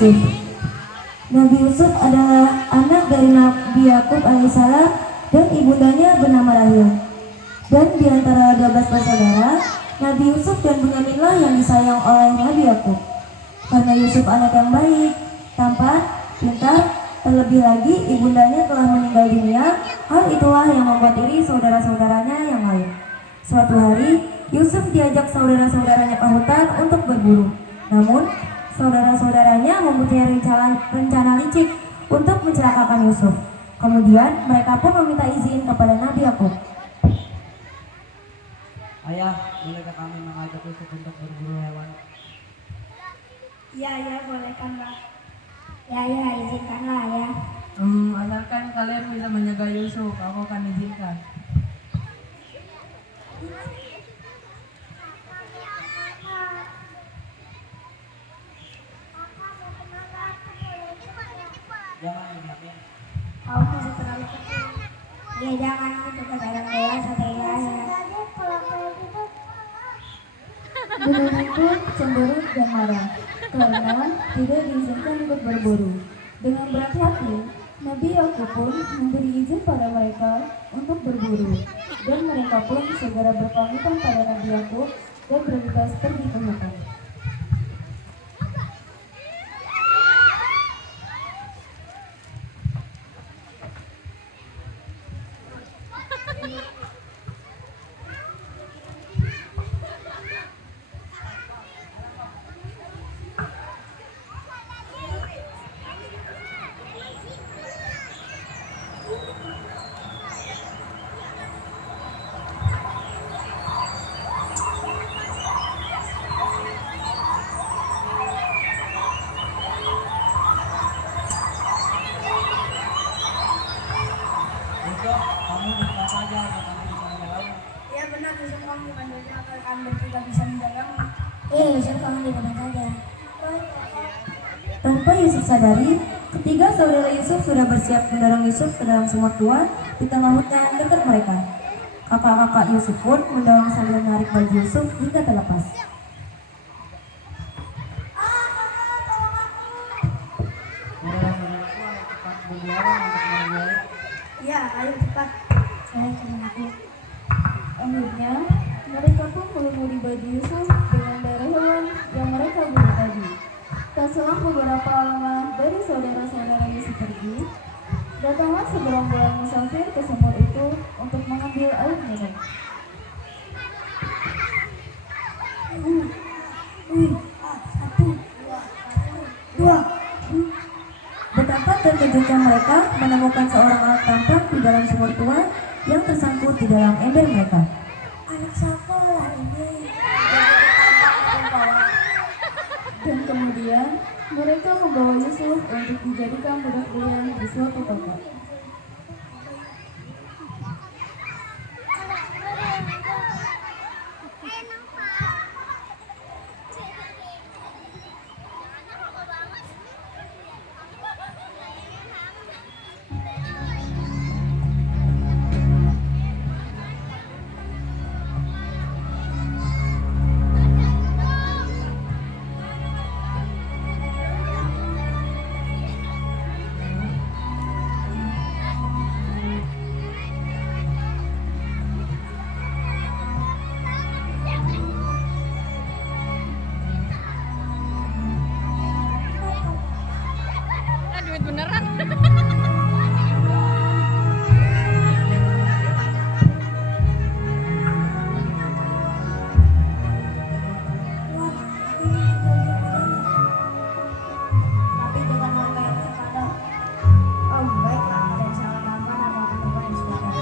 Yusuf. Nabi Yusuf adalah anak dari Nabi Yakub alaihissalam dan ibundanya bernama Rahil. Dan di antara 12 bersaudara, Nabi Yusuf dan Bunyaminlah yang disayang oleh Nabi Yakub. Karena Yusuf anak yang baik, tampan, pintar, terlebih lagi ibundanya telah meninggal dunia, hal itulah yang membuat iri saudara-saudaranya yang lain. Suatu hari, Yusuf diajak saudara-saudaranya ke hutan untuk berburu. Namun, saudara-saudaranya mempunyai rencana licik untuk mencelakakan Yusuf. Kemudian, mereka pun meminta izin kepada Nabi Yakub. Ayah, bolehkah kami mengajak Yusuf untuk berburu hewan? Ya, bolehkanlah. Ya, izinkanlah ya. Asalkan kalian bisa menjaga Yusuf, aku akan izinkan. Jangan Bunyamin. Kau masih terlalu kecil. Ya, jangan itu kata orang dewasa ya. Bunyamin pun cemberut dan marah karena tidak diizinkan untuk berburu. Dengan berat hati, Nabi Yakub pun memberi izin pada mereka untuk berburu, dan mereka pun segera berpamitan pada Nabi Yakub dan bergegas pergi ke hutan. Yusuf, kamu buka saja agar kami bisa menjaganya. Ya benar, Yusuf kamu bukan saja agar kami tidak bisa menjagamu. Yusuf kamu di depan saja. Tanpa Yusuf sadari, ketiga saudara Yusuf sudah bersiap mendorong Yusuf ke dalam sumur tua di tengah hutan dekat mereka. Kakak-kakak Yusuf pun mendorong sambil menarik baju Yusuf hingga terlepas. Saudara-saudaraku, ayo cepat berjualan untuk membiayai. Ya, ayo cepat. Saya cuma aku. Akhirnya, mereka pun melumuri baju Yusuf dengan darah hewan yang mereka bunuh tadi. Tak selang beberapa lama dari saudara-saudara Yusuf pergi, datanglah segerombolan musafir ke sumur itu untuk mengambil air minum. Dua. Betapa terkejutnya mereka menemukan seorang anak tampan di dalam sumur tua yang tersangkut di dalam ember mereka. Anak sekolah ini. Dan kemudian mereka membawa Yusuf untuk dijadikan budak belian di suatu toko. Duit beneran. Tapi dengan harga yang sepadan. Oh baiklah, dan sangat aman akan menemukan di sekitar.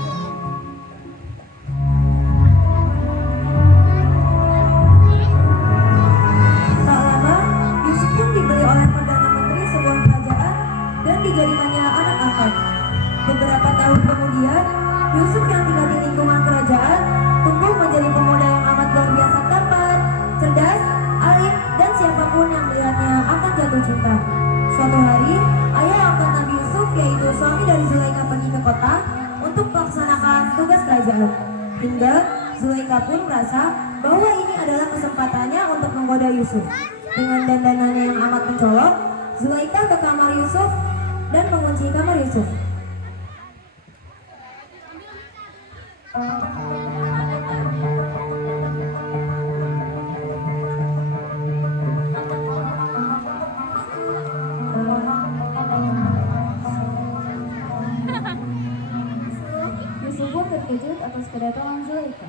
Tak lama, Yusuf pun dibeli oleh Perdana Menteri sebuah kerajaan dan dijadikannya anak angkat. Beberapa tahun kemudian, Yusuf yang tinggal di lingkungan kerajaan tumbuh menjadi pemuda yang amat luar biasa tampan, cerdas, alim, dan siapapun yang melihatnya akan jatuh cinta. Suatu hari, ayah angkat Nabi Yusuf yaitu suami dari Zulaikha pergi ke kota untuk melaksanakan tugas kerajaan. Hingga Zulaikha pun merasa bahwa ini adalah kesempatannya untuk menggoda Yusuf. Dengan dandanannya yang amat mencolok, Zulaikha ke kamar Yusuf dan mengunci kamar Yusuf. Yusuf pun terkejut atas kedatangan Zulaikha.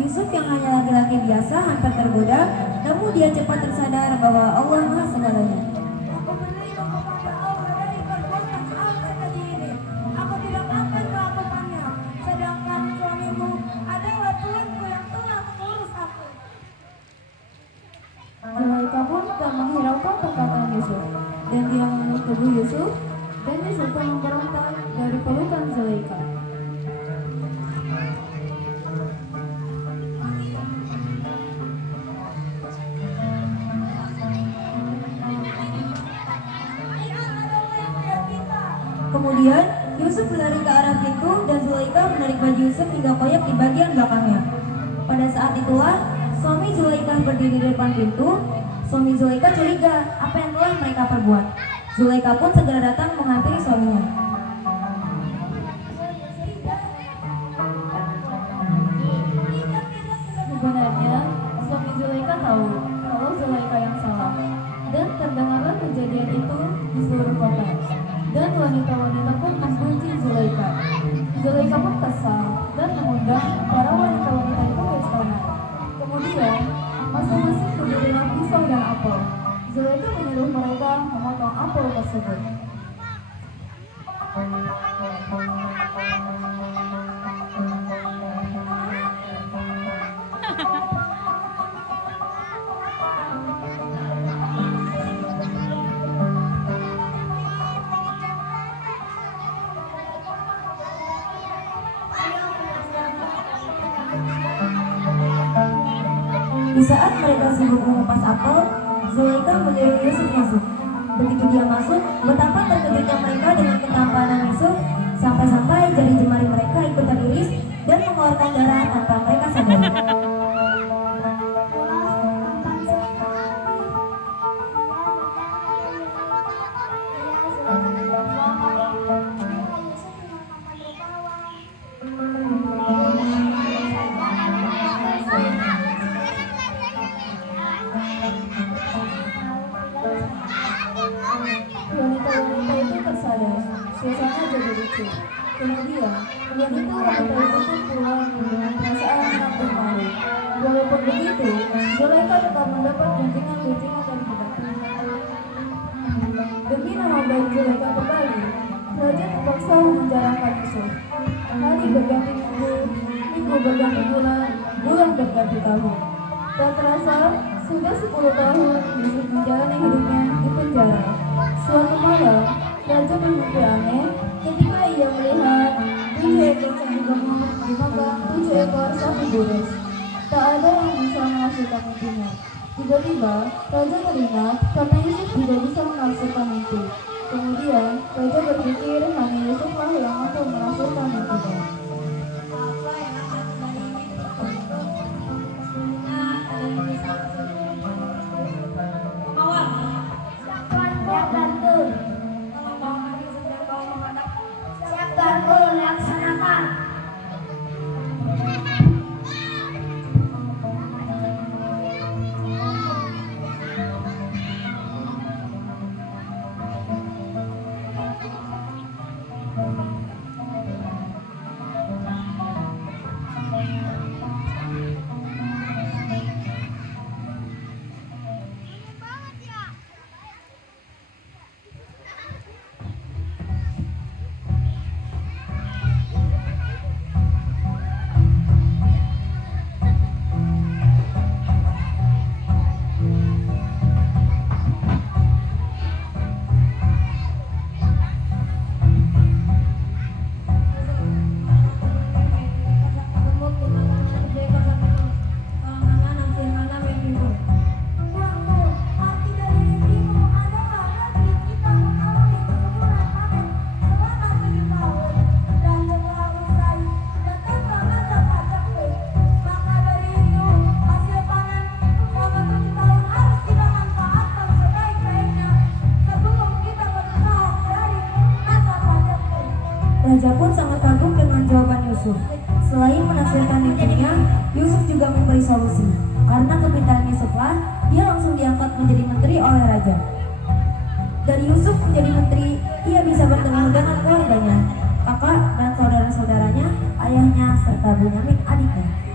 Yusuf yang hanya laki-laki biasa hampir tergoda, namun dia cepat tersadar bahwa Allah Maha segalanya. Aku berlindung kepada Allah dari perbuatan hal seperti ini. Aku tidak akan melakukannya. Sedangkan suamimu adalah tuanku yang telah mengurus aku. Zulaikha pun tak menghiraukan perkataan Yusuf, dan dia memeluk tubuh Yusuf, dan Yusuf pun memberontak dari pelukan Zulaikha. Kemudian Yusuf berlari ke arah pintu dan Zulaikha menarik baju Yusuf hingga koyak di bagian belakangnya. Pada saat itulah suami Zulaikha berdiri di depan pintu. Suami Zulaikha curiga apa yang telah mereka perbuat. Zulaikha pun segera datang menghampiri suaminya. Sebenarnya, suami Zulaikha tahu kalau Zulaikha yang salah, dan terdengarlah kejadian itu di seluruh kota. Dan wanita-wanita pun membenci Zulaikha. Zulaikha pun kesal dan mengundang para wanita-wanita itu ke istana. Kemudian, masing-masing berdirilah pisau dan apel. Zulaikha menyuruh mereka memotong apel tersebut. Di saat mereka sibuk mengupas apel, Zulaikha menyuruh Yusuf masuk. Begitu dia masuk, betapa terkejutnya mereka dengan ketampanan Yusuf, sampai-sampai jari jemari mereka ikut teriris dan mengeluarkan darah tanpa mereka sadari. Wanita-wanita itu tersadar, suasana jadi lucu. Kemudian, wanita-wanita itu pun pulang dengan perasaan yang malu. Walaupun begitu, Zulaikha tetap mendapat gunjingan-gunjingan dari budak. Demi nama baik Zulaikha kembali, raja terpaksa memenjarakan Yusuf. Hari berganti minggu, minggu berganti bulan, bulan berganti tahun. Tak terasa, sudah 10 tahun Yusuf menjalani hidupnya di penjara. Suatu malam, raja bermimpi aneh ketika ia melihat 7 ekor sapi gemuk dimakan 7 ekor sapi buris. Tak ada yang bisa menghasilkan mimpinya. Tiba-tiba, raja teringat karena Yusuf tidak bisa menghasilkan mimpi. Kemudian, raja berpikir hanya Yusuflah yang mampu menghasilkan mimpinya. Siap Tuanku, laksanakan. pun sangat kagum dengan jawaban Yusuf. Selain menafsirkan mimpinya, Yusuf juga memberi solusi. Karena kepintaran Yusuflah, dia langsung diangkat menjadi menteri oleh raja. Dari Yusuf menjadi menteri, ia bisa bertemu dengan keluarganya, kakak dan saudara-saudaranya, ayahnya, serta Bunyamin adiknya.